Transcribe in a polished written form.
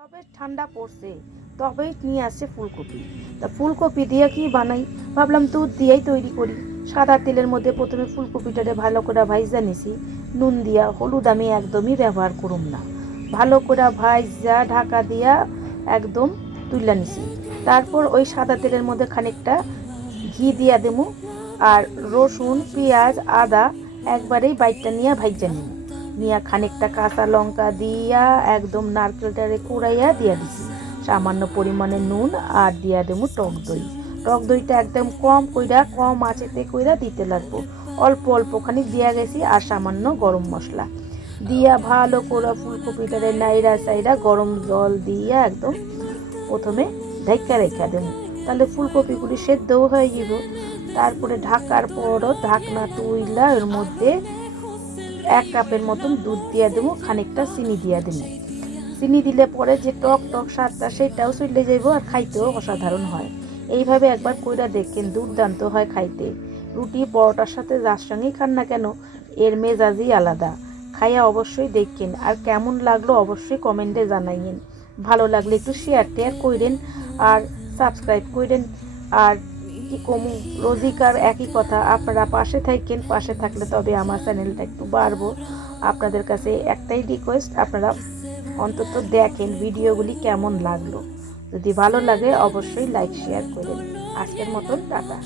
তবে ঠান্ডা পড়ছে, তবেই নিয়ে আসছে ফুলকপি। তা ফুলকপি দিয়ে কি বানাই, ভাবলাম দুধ দিয়েই তৈরি করি। সাদা তেলের মধ্যে প্রথমে ফুলকপিটারে ভালো করে ভাইজা নিছি, নুন দিয়া। হলুদ আমি একদমই ব্যবহার করুম না। ভালো করে ভাইজা ঢাকা দিয়া একদম তুইলা নিছি। তারপর ওই সাদা তেলের মধ্যে খানিকটা ঘি দিয়া দেবো, আর রসুন পেঁয়াজ আদা একবারেই বাইটটা নিয়ে ভাইজা নিব। নিয়ে খানিকটা কাঁচা লঙ্কা দিয়া একদম নারকেলটারে কুড়াইয়া দিয়া দিছি। সামান্য পরিমাণে নুন আর দিয়া দেবো টক দই। টক দইটা একদম কম আঁচেতে কইরা দিতে লাগবো। অল্প অল্প খানিক দিয়া গেছি, আর সামান্য গরম মশলা দিয়া ভালো করে ফুলকপিটারে নাইরা চাইরা গরম জল দিয়া একদম প্রথমে ঢাইকা রেখা দেবো। তাহলে ফুলকপিগুলি সেদ্ধও হয়ে যাব। তারপরে ঢাকার পরও ঢাকনা তুইলা এর মধ্যে 1 কাপের মতন দুধ দিয়া দেবো, খানিকটা চিনি দিয়া দেবো। চিনি দিলে পরে যে টক টক স্বাদটা সেটাও চলে যাইব, আর খাইতেও অসাধারণ হয়। এইভাবে একবার কইরা দেখেন, দুর্দান্ত হয় খাইতে। রুটি পরোটার সাথে যার সঙ্গেই খান না কেন, এর মেজাজই আলাদা। খাইয়া অবশ্যই দেখেন, আর কেমন লাগলো অবশ্যই কমেন্টে জানাইয়েন। ভালো লাগলে একটু শেয়ার কইরেন, আর সাবস্ক্রাইব কইরেন। আর কি কমু, রোজিকার একই কথা, আপনারা পাশে থাকেন। পাশে থাকলে তবে আমার চ্যানেলটা একটু বাড়বো। আপনাদের কাছে একটাই রিকোয়েস্ট, আপনারা অন্তত দেখেন ভিডিওগুলি কেমন লাগলো। যদি ভালো লাগে অবশ্যই লাইক শেয়ার করেন। আজকের মতন টাটা।